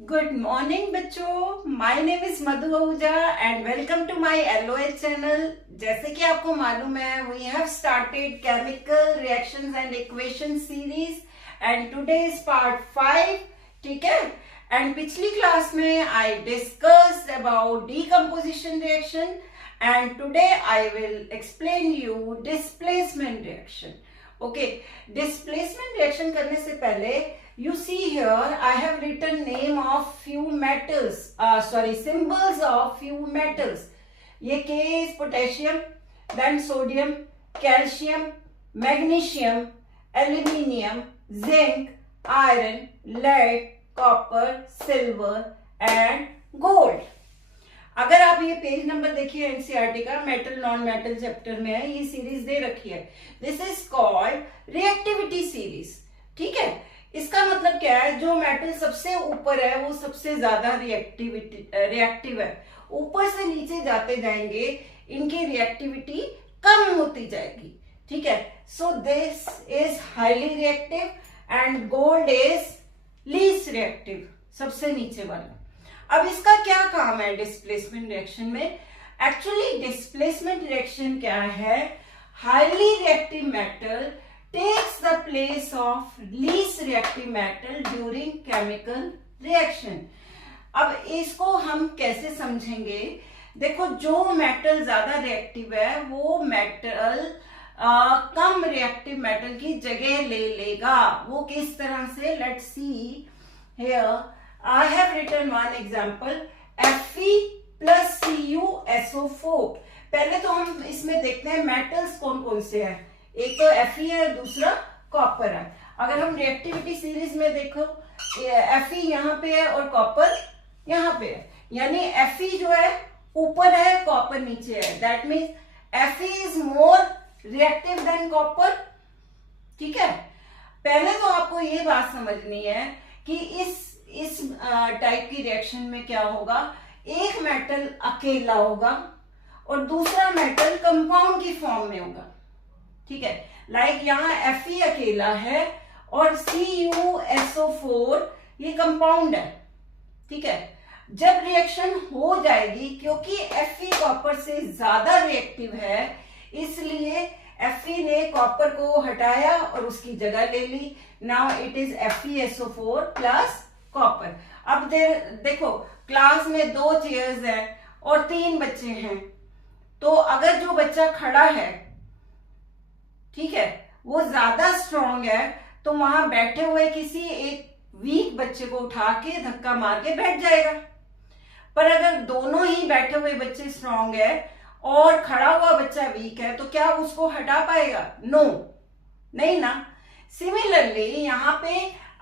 Good morning बच्चों, my name is Madhu Ahuja and welcome to my LOH channel. जैसे कि आपको मालूम है, we have started chemical reactions and equation series and today is part 5। ठीक है। एंड पिछली क्लास में I discussed about decomposition reaction and today I will explain you displacement reaction. Okay, displacement reaction करने से पहले you see here I have written name of few metals, symbols of few metals. ये K is potassium, then sodium, calcium, magnesium, aluminium, zinc, iron, lead, copper, silver and gold. अगर आप ये page number देखिए NCERT का, metal non metal chapter में है, ये series दे रखी है। This is called reactivity series. ठीक है। इसका मतलब क्या है, जो मेटल सबसे ऊपर है वो सबसे ज्यादा रिएक्टिव है। ऊपर से नीचे जाते जाएंगे इनकी रिएक्टिविटी कम होती जाएगी। ठीक है। So this is highly reactive and gold is least reactive, सबसे नीचे वाला। अब इसका क्या काम है डिस्प्लेसमेंट रिएक्शन में? एक्चुअली डिस्प्लेसमेंट रिएक्शन क्या है, highly reactive metal takes the place of least reactive metal during chemical reaction। अब इसको हम कैसे समझेंगे? देखो, जो मेटल ज्यादा रिएक्टिव है वो मेटल कम रिएक्टिव मेटल की जगह ले लेगा। वो किस तरह से? Let's see here I have written one example, Fe plus CuSO4। पहले तो हम इसमें देखते हैं मेटल्स कौन कौन से हैं। एक तो Fe है, दूसरा कॉपर है। अगर हम रिएक्टिविटी सीरीज में देखो, Fe यहाँ पे है और कॉपर यहाँ पे है, यानी Fe जो है ऊपर है, कॉपर नीचे है। That means Fe is more reactive than copper. ठीक है। पहले तो आपको ये बात समझनी है कि इस टाइप की रिएक्शन में क्या होगा, एक मेटल अकेला होगा और दूसरा मेटल कंपाउंड की फॉर्म में होगा। ठीक है। लाइक यहाँ Fe अकेला है और CuSO4 ये कंपाउंड है। ठीक है। जब रिएक्शन हो जाएगी, क्योंकि Fe कॉपर से ज्यादा रिएक्टिव है, इसलिए Fe ने कॉपर को हटाया और उसकी जगह ले ली। Now it is FeSO4 plus copper. अब देखो, क्लास में 2 चेयर्स हैं और 3 बच्चे हैं, तो अगर जो बच्चा खड़ा है, ठीक है, वो ज्यादा स्ट्रांग है, तो वहां बैठे हुए किसी एक वीक बच्चे को उठा के धक्का मार के बैठ जाएगा। पर अगर दोनों ही बैठे हुए बच्चे स्ट्रांग है और खड़ा हुआ बच्चा वीक है, तो क्या उसको हटा पाएगा? नो, नहीं ना। सिमिलरली यहाँ पे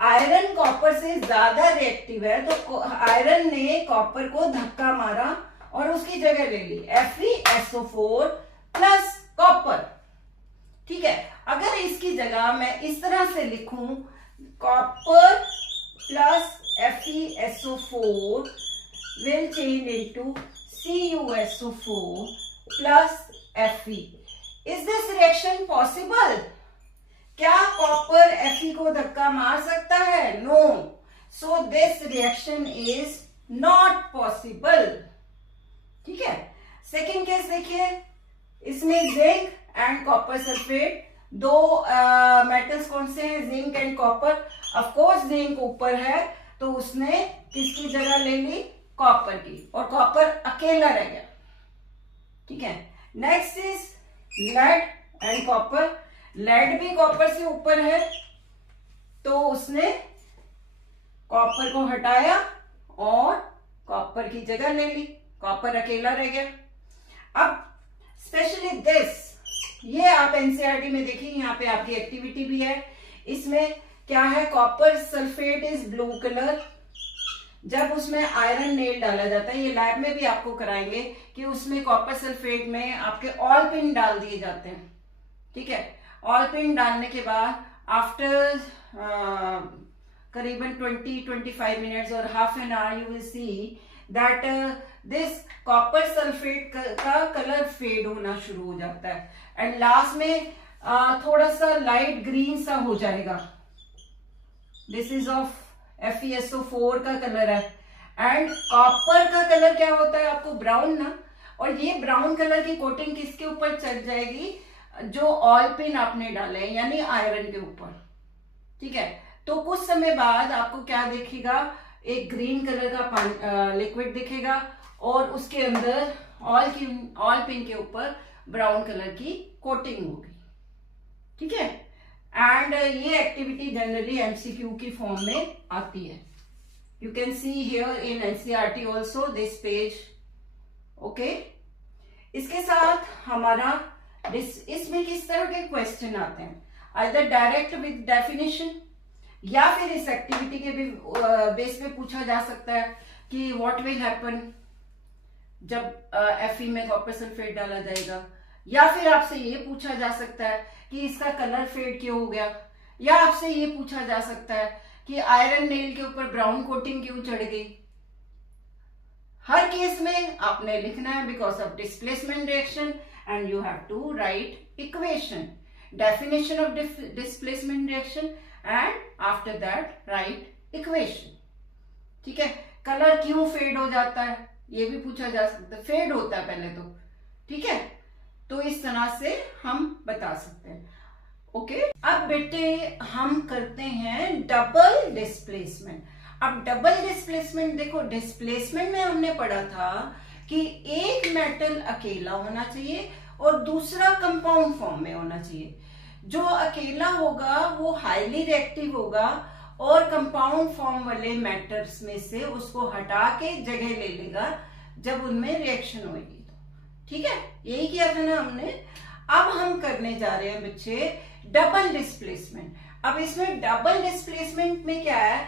आयरन कॉपर से ज्यादा रिएक्टिव है, तो आयरन ने कॉपर को धक्का मारा और उसकी जगह ले ली FeSO4 प्लस कॉपर। ठीक है। अगर इसकी जगह मैं इस तरह से लिखूं, copper plus FeSO4 will change into CuSO4 plus Fe। Is this reaction possible? क्या कॉपर Fe को धक्का मार सकता है? No. So this reaction is not possible. ठीक है। सेकेंड केस देखिए, इसमें जिंक एंड कॉपर सल्फेट, दो मेटल्स कौन से हैं? Zinc and copper. Of course zinc ऊपर है, तो उसने किसकी जगह ले ली? कॉपर की, और कॉपर अकेला रह गया। ठीक है। Next is lead and copper. Lead भी कॉपर से ऊपर है, तो उसने कॉपर को हटाया और कॉपर की जगह ले ली, कॉपर अकेला रह गया। अब स्पेशली दिस, ये आप एनसीईआरटी में देखिए, यहाँ पे आपकी एक्टिविटी भी है। इसमें क्या है? Copper sulphate is blue colour. जब उसमें आयरन नेल डाला जाता है, ये लैब में भी आपको कराएंगे कि उसमें कॉपर सल्फेट में आपके ऑल पिन डाल दिए जाते हैं। ठीक है। ऑल पिन डालने के बाद आफ्टर करीबन 20-25 मिनट्स और half an hour you will see that this copper sulphate का कलर फेड होना शुरू हो जाता है एंड लास्ट में थोड़ा सा लाइट ग्रीन सा हो जाएगा। दिस इज ऑफ FeSO4 का कलर है, एंड कॉपर का कलर क्या होता है आपको, ब्राउन ना। और ये ब्राउन कलर की कोटिंग किसके ऊपर चढ़ जाएगी, जो ऑयल पिन आपने डाले हैं यानी आयरन के ऊपर, ठीक है। तो कुछ समय बाद आपको क्या दिखेगा, एक ग्रीन कलर का लिक्विड दिखेगा और उसके अंदर ऑयल पिन के ऊपर ब्राउन कलर की कोटिंग होगी, ठीक है। एंड ये एक्टिविटी जनरली एमसीक्यू की फॉर्म में आती है। You can see here in NCERT also this page, okay. इसके साथ हमारा इसमें किस तरह के क्वेश्चन आते हैं, आइदर डायरेक्ट विद डेफिनेशन या फिर इस एक्टिविटी के भी बेस पे पूछा जा सकता है कि व्हाट विल हैपन जब Fe में कॉपर सल्फेट डाला जाएगा, या फिर आपसे ये पूछा जा सकता है कि इसका कलर फेड क्यों हो गया, या आपसे ये पूछा जा सकता है कि आयरन नेल के ऊपर ब्राउन कोटिंग क्यों चढ़ गई। हर केस में आपने लिखना है because of displacement reaction and you have to write equation, definition of displacement reaction and after that write equation, ठीक है। कलर क्यों फेड हो जाता है ये भी पूछा जा सकता है, फेड होता है पहले तो, ठीक है। तो इस तरह से हम बता सकते हैं, ओके। अब बेटे हम करते हैं डबल डिस्प्लेसमेंट। अब डबल डिस्प्लेसमेंट देखो, डिस्प्लेसमेंट में हमने पढ़ा था कि एक मेटल अकेला होना चाहिए और दूसरा कंपाउंड फॉर्म में होना चाहिए। जो अकेला होगा वो हाईली रिएक्टिव होगा और कंपाउंड फॉर्म वाले मेटल्स में से उसको हटा के जगह ले लेगा जब उनमें रिएक्शन होगी, तो ठीक है। यही किया था ना हमने। अब हम करने जा रहे हैं बच्चे डबल डिस्प्लेसमेंट। अब इसमें डबल डिस्प्लेसमेंट में क्या है,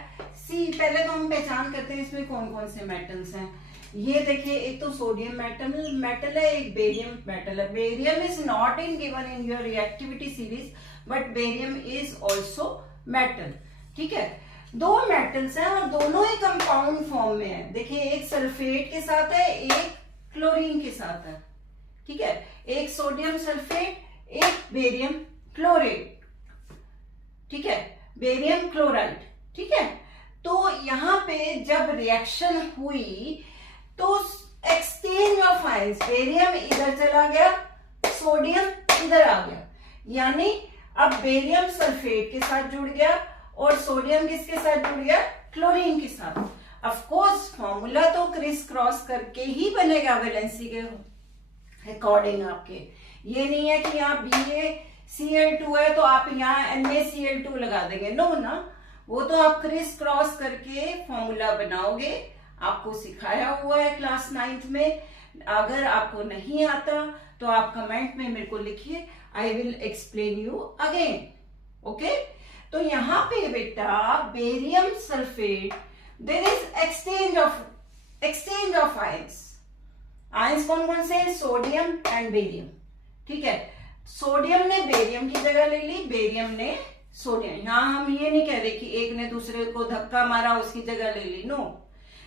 पहले तो हम पहचान करते हैं इसमें कौन कौन से मेटल्स हैं। ये देखिए, एक तो सोडियम मेटल है, एक बेरियम मेटल है। Barium is not in given in your reactivity series, but barium is also metal, ठीक है। दो मेटल्स हैं और दोनों ही कंपाउंड फॉर्म में है। देखिए, एक सल्फेट के साथ है, एक क्लोरीन के साथ है, ठीक है। एक सोडियम सल्फेट, एक बेरियम क्लोरेट, ठीक है, बेरियम क्लोराइड, ठीक है। तो यहाँ पे जब रिएक्शन हुई तो एक्सचेंज ऑफ आयंस, बेरियम इधर चला गया, सोडियम इधर आ गया, यानी अब बेरियम सल्फेट के साथ जुड़ गया और सोडियम किसके साथ जुड़ गया, क्लोरीन के साथ। ऑफ कोर्स फॉर्मूला तो क्रिस क्रॉस करके ही बनेगा वैलेंसी के अकॉर्डिंग आपके। ये नहीं है कि यहाँ BaCl2 है तो आप यहाँ NaCl2 लगा देंगे, नो ना। वो तो आप क्रिस क्रॉस करके फॉर्मूला बनाओगे, आपको सिखाया हुआ है क्लास 9th में। अगर आपको नहीं आता तो आप कमेंट में मेरे को लिखिए, I will explain you again, okay. तो यहाँ पे बेटा barium sulphate, there is exchange of ions. Ions कौन कौन से हैं, सोडियम एंड बेरियम, ठीक है। सोडियम ने बेरियम की जगह ले ली, बेरियम ने सोडियम। यहाँ हम ये नहीं कह रहे कि एक ने दूसरे को धक्का मारा उसकी जगह ले ली, नो।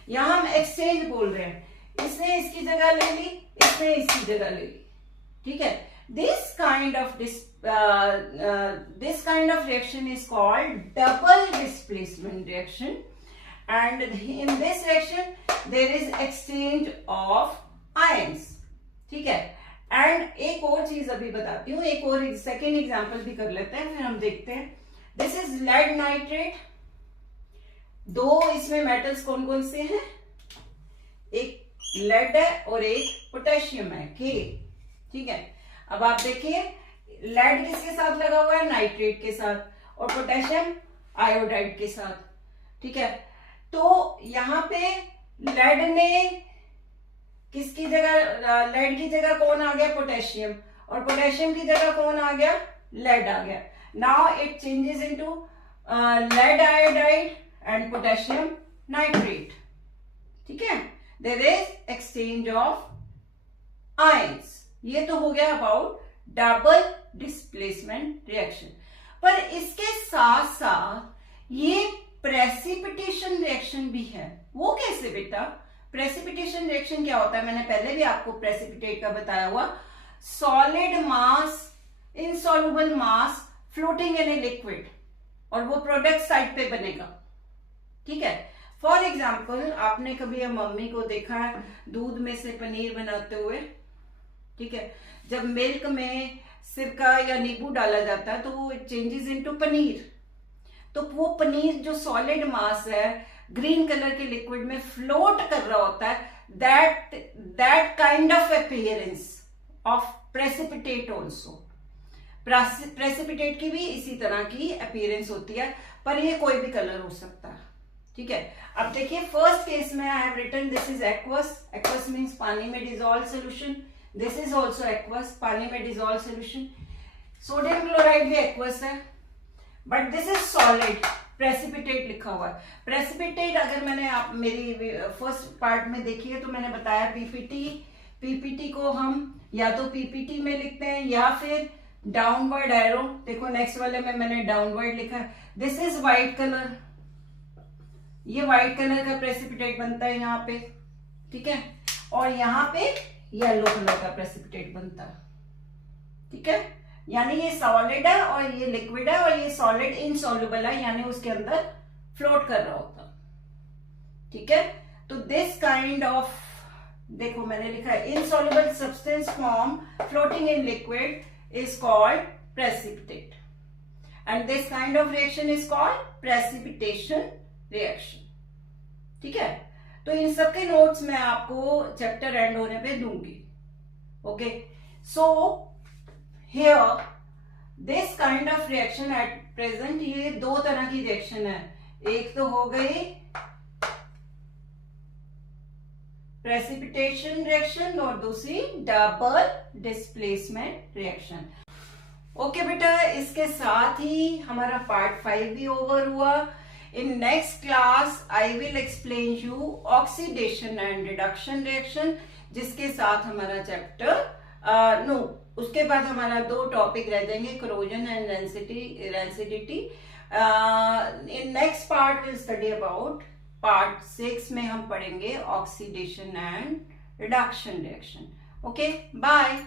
यहाँ हम एक्सचेंज बोल रहे हैं, इसने इसकी जगह ले ली, इसने इसकी जगह ले ली, ठीक है। This kind of reaction is called double displacement reaction, and in this reaction there is exchange of ions, ठीक है। एंड एक और चीज अभी बताती हूँ, एक और सेकेंड एग्जाम्पल भी कर लेते हैं, फिर हम देखते हैं। This is lead nitrate. दो इसमें मेटल्स कौन कौन से हैं, एक लेड है और एक पोटेशियम है, के, ठीक है। अब आप देखिए, लेड किसके साथ लगा हुआ है, नाइट्रेट के साथ, और पोटेशियम आयोडाइड के साथ, ठीक है। तो यहाँ पे लेड ने किसकी जगह, लेड की जगह कौन आ गया, पोटेशियम, और पोटेशियम की जगह कौन आ गया, लेड आ गया। Now it changes into lead iodide and potassium nitrate, ठीक है। There is exchange of ions. ये तो हो गया अबाउट डबल डिस्प्लेसमेंट रिएक्शन। पर इसके साथ साथ ये प्रेसिपिटेशन रिएक्शन भी है। वो कैसे बेटा, प्रेसिपिटेशन रिएक्शन क्या होता है, मैंने पहले भी आपको प्रेसिपिटेट का बताया हुआ। Solid mass, insoluble mass floating in a liquid, और वो प्रोडक्ट साइड पे बनेगा, ठीक है। फॉर एग्जाम्पल आपने कभी मम्मी को देखा है दूध में से पनीर बनाते हुए, ठीक है। जब मिल्क में सिरका या नींबू डाला जाता है तो वो चेंजेस इनटू पनीर। तो वो पनीर जो सॉलिड मास है ग्रीन कलर के लिक्विड में फ्लोट कर रहा होता है, that kind of appearance of precipitate also. Precipitate की भी इसी तरह की अपीयरेंस होती है, पर ये कोई भी कलर हो सकता है, ठीक है। अब देखिए फर्स्ट केस में I have written this is aqueous. Aqueous means पानी में dissolve solution. This is also aqueous, पानी में डिजोल्व सोल्यूशन। सोडियम क्लोराइड भी एक्वस है, but this is solid, precipitate लिखा हुआ है। प्रेसिपिटेट अगर मैंने आप मेरी फर्स्ट पार्ट में देखी है तो मैंने बताया पीपीटी को हम या तो पीपीटी में लिखते हैं या फिर डाउनवर्ड एरो। देखो नेक्स्ट वाले में मैंने डाउनवर्ड लिखा है। दिस इज व्हाइट कलर, ये व्हाइट कलर का प्रेसिपिटेट बनता है यहाँ पे, ठीक है। और यहाँ पे येलो कलर का प्रेसिपिटेट बनता है, ठीक है। यानी ये सॉलिड है और ये लिक्विड है, और ये सॉलिड इनसॉल्युबल है, यानी उसके अंदर फ्लोट कर रहा होता, ठीक है। तो दिस काइंड ऑफ, देखो मैंने लिखा है insoluble substance form floating in liquid is called precipitate, and this kind of reaction is called precipitation reaction, ठीक है। तो इन सबके नोट्स मैं आपको चैप्टर एंड होने पे दूंगी, okay. So here this kind of reaction at present, ये दो तरह की रिएक्शन है। एक तो हो गई प्रेसिपिटेशन रिएक्शन और दूसरी डबल डिस्प्लेसमेंट रिएक्शन। ओके बेटा, इसके साथ ही हमारा पार्ट 5 भी ओवर हुआ। In next class I will explain you oxidation and reduction reaction, जिसके साथ हमारा चैप्टर उसके बाद हमारा 2 टॉपिक रह जाएंगे, corrosion and rancidity. In next part will study about part 6 में हम पढ़ेंगे oxidation and reduction reaction. Okay, bye.